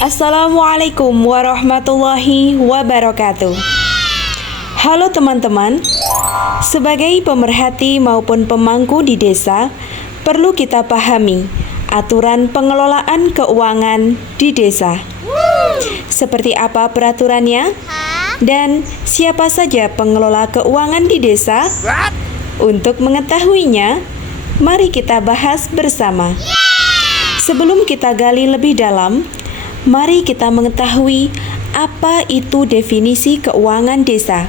Assalamualaikum warahmatullahi wabarakatuh. Halo teman-teman, sebagai pemerhati maupun pemangku di desa, perlu kita pahami aturan pengelolaan keuangan di desa. Seperti apa peraturannya? Dan siapa saja pengelola keuangan di desa? Untuk mengetahuinya, mari kita bahas bersama. Sebelum kita gali lebih dalam, mari kita mengetahui apa itu definisi keuangan desa.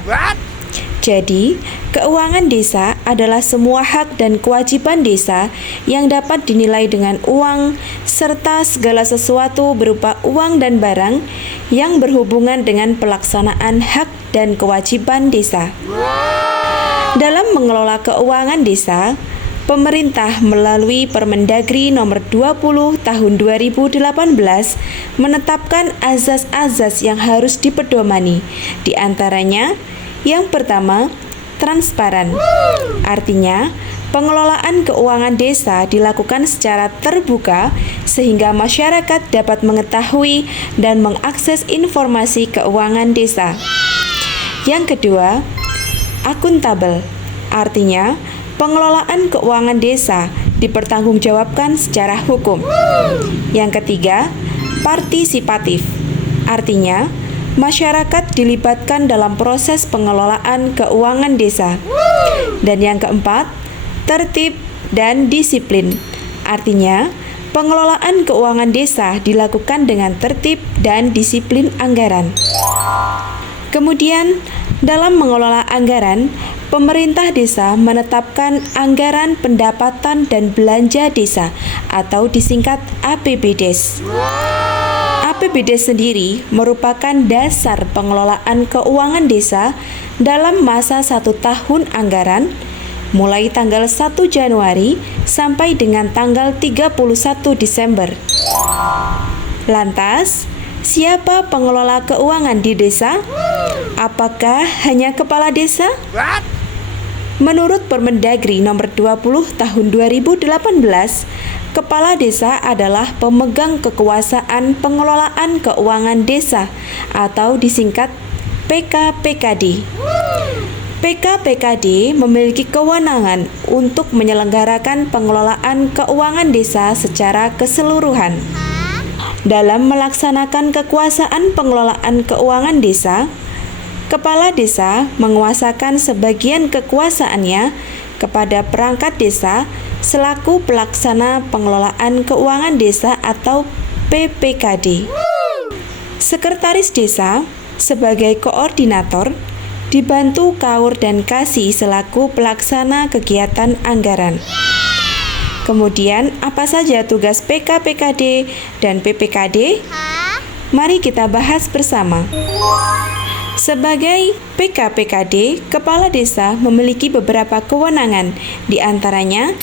Jadi, keuangan desa adalah semua hak dan kewajiban desa yang dapat dinilai dengan uang serta segala sesuatu berupa uang dan barang yang berhubungan dengan pelaksanaan hak dan kewajiban desa. Dalam mengelola keuangan desa, pemerintah melalui Permendagri nomor 20 tahun 2018 menetapkan azas-azas yang harus dipedomani. Di antaranya, yang pertama, transparan. Artinya, pengelolaan keuangan desa dilakukan secara terbuka sehingga masyarakat dapat mengetahui dan mengakses informasi keuangan desa. Yang kedua, akuntabel. Artinya, pengelolaan keuangan desa dipertanggungjawabkan secara hukum. Yang ketiga, partisipatif. Artinya, masyarakat dilibatkan dalam proses pengelolaan keuangan desa. Dan yang keempat, tertib dan disiplin. Artinya, pengelolaan keuangan desa dilakukan dengan tertib dan disiplin anggaran. Kemudian, dalam mengelola anggaran, pemerintah desa menetapkan anggaran pendapatan dan belanja desa atau disingkat APBDes. APBDes sendiri merupakan dasar pengelolaan keuangan desa dalam masa 1 tahun anggaran mulai tanggal 1 Januari sampai dengan tanggal 31 Desember. Lantas, siapa pengelola keuangan di desa? Apakah hanya kepala desa? Menurut Permendagri nomor 20 tahun 2018, kepala desa adalah pemegang kekuasaan pengelolaan keuangan desa atau disingkat PKPKD. PKPKD memiliki kewenangan untuk menyelenggarakan pengelolaan keuangan desa secara keseluruhan. Dalam melaksanakan kekuasaan pengelolaan keuangan desa, kepala desa menguasakan sebagian kekuasaannya kepada perangkat desa selaku pelaksana pengelolaan keuangan desa atau PPKD. Sekretaris desa sebagai koordinator dibantu Kaur dan Kasih selaku pelaksana kegiatan anggaran. Kemudian, apa saja tugas PKPKD dan PPKD? Mari kita bahas bersama. Sebagai PKPKD, kepala desa memiliki beberapa kewenangan, di antaranya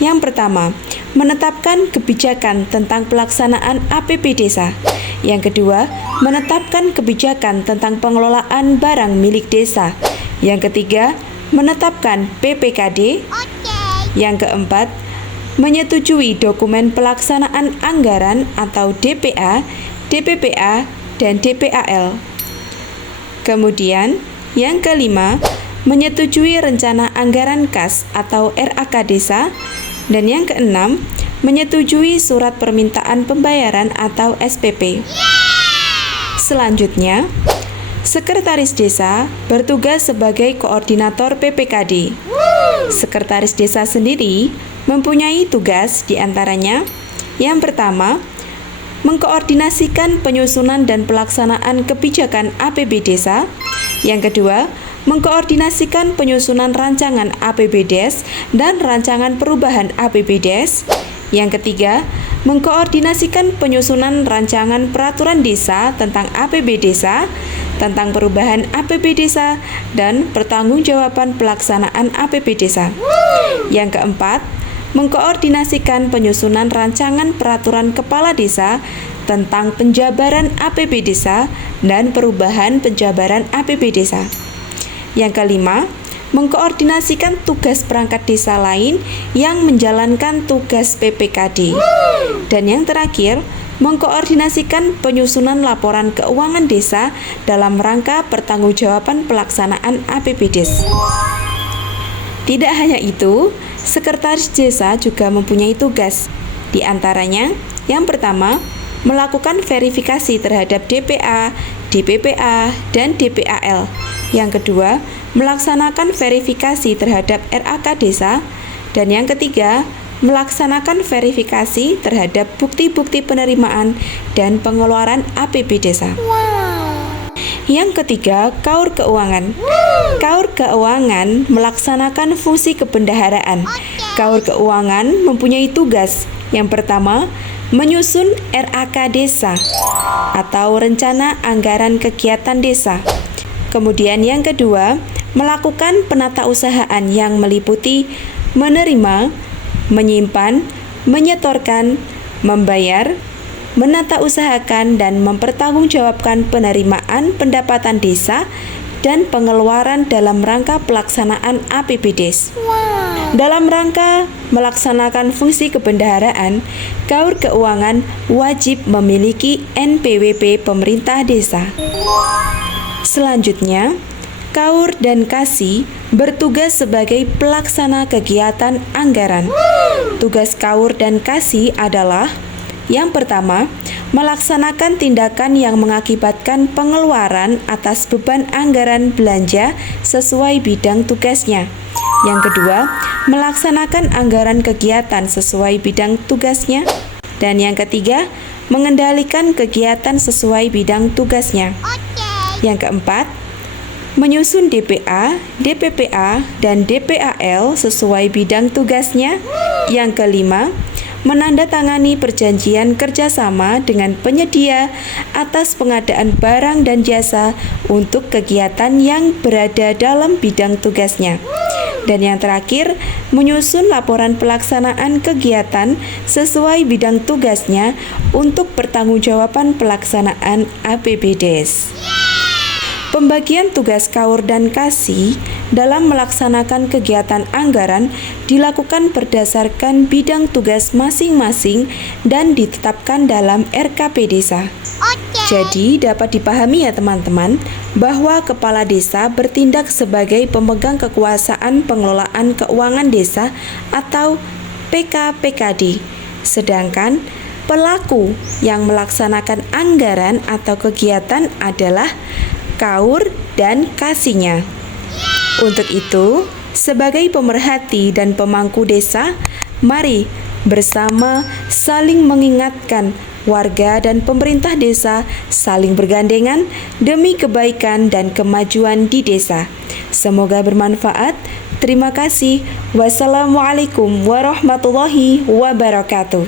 yang pertama, menetapkan kebijakan tentang pelaksanaan APB desa. Yang kedua, menetapkan kebijakan tentang pengelolaan barang milik desa. Yang ketiga, menetapkan PPKD. Yang keempat, menyetujui dokumen pelaksanaan anggaran atau DPA, DPPA, dan DPAL. Kemudian, yang kelima, menyetujui rencana anggaran kas atau RAK desa. Dan yang keenam, menyetujui surat permintaan pembayaran atau SPP. Selanjutnya, sekretaris desa bertugas sebagai koordinator PPKD. Sekretaris desa sendiri mempunyai tugas di antaranya, yang pertama, mengkoordinasikan penyusunan dan pelaksanaan kebijakan APB desa. Yang kedua, mengkoordinasikan penyusunan rancangan APBDes dan rancangan perubahan APBDes. Yang ketiga, mengkoordinasikan penyusunan rancangan peraturan desa tentang APB desa, tentang perubahan APB desa, dan pertanggungjawaban pelaksanaan APB desa. Yang keempat, mengkoordinasikan penyusunan rancangan peraturan kepala desa tentang penjabaran APB desa dan perubahan penjabaran APB desa. Yang kelima, mengkoordinasikan tugas perangkat desa lain yang menjalankan tugas PPKD. Dan yang terakhir, mengkoordinasikan penyusunan laporan keuangan desa dalam rangka pertanggungjawaban pelaksanaan APBDes. Tidak hanya itu, Sekretaris Desa juga mempunyai tugas. Di antaranya, yang pertama, melakukan verifikasi terhadap DPA, DPPA, dan DPAL. Yang kedua, melaksanakan verifikasi terhadap RAK desa. Dan yang ketiga, melaksanakan verifikasi terhadap bukti-bukti penerimaan dan pengeluaran APB desa. Yang ketiga, KAUR keuangan. KAUR keuangan melaksanakan fungsi kebendaharaan. KAUR keuangan mempunyai tugas. Yang pertama, menyusun RAK desa atau rencana anggaran kegiatan desa. Kemudian yang kedua, melakukan penatausahaan yang meliputi menerima, menyimpan, menyetorkan, membayar, menatausahakan dan mempertanggungjawabkan penerimaan pendapatan desa dan pengeluaran dalam rangka pelaksanaan APBDes. Dalam rangka melaksanakan fungsi kebendaharaan, KAUR keuangan wajib memiliki NPWP pemerintah desa. Selanjutnya, KAUR dan KASI bertugas sebagai pelaksana kegiatan anggaran. Tugas KAUR dan KASI adalah: yang pertama, melaksanakan tindakan yang mengakibatkan pengeluaran atas beban anggaran belanja sesuai bidang tugasnya. Yang kedua, melaksanakan anggaran kegiatan sesuai bidang tugasnya. Dan yang ketiga, mengendalikan kegiatan sesuai bidang tugasnya. Yang keempat, menyusun DPA, DPPA, dan DPAL sesuai bidang tugasnya. Yang kelima, menandatangani perjanjian kerjasama dengan penyedia atas pengadaan barang dan jasa untuk kegiatan yang berada dalam bidang tugasnya. Dan yang terakhir, menyusun laporan pelaksanaan kegiatan sesuai bidang tugasnya untuk pertanggungjawaban pelaksanaan APBDes. Pembagian tugas KAUR dan KASI dalam melaksanakan kegiatan anggaran dilakukan berdasarkan bidang tugas masing-masing dan ditetapkan dalam RKP Desa. Jadi dapat dipahami ya teman-teman, bahwa kepala desa bertindak sebagai pemegang kekuasaan pengelolaan keuangan desa atau PKPKD. Sedangkan pelaku yang melaksanakan anggaran atau kegiatan adalah KAUR dan KASI-nya. Untuk itu, sebagai pemerhati dan pemangku desa, mari bersama saling mengingatkan warga dan pemerintah desa saling bergandengan demi kebaikan dan kemajuan di desa. Semoga bermanfaat. Terima kasih. Wassalamualaikum warahmatullahi wabarakatuh.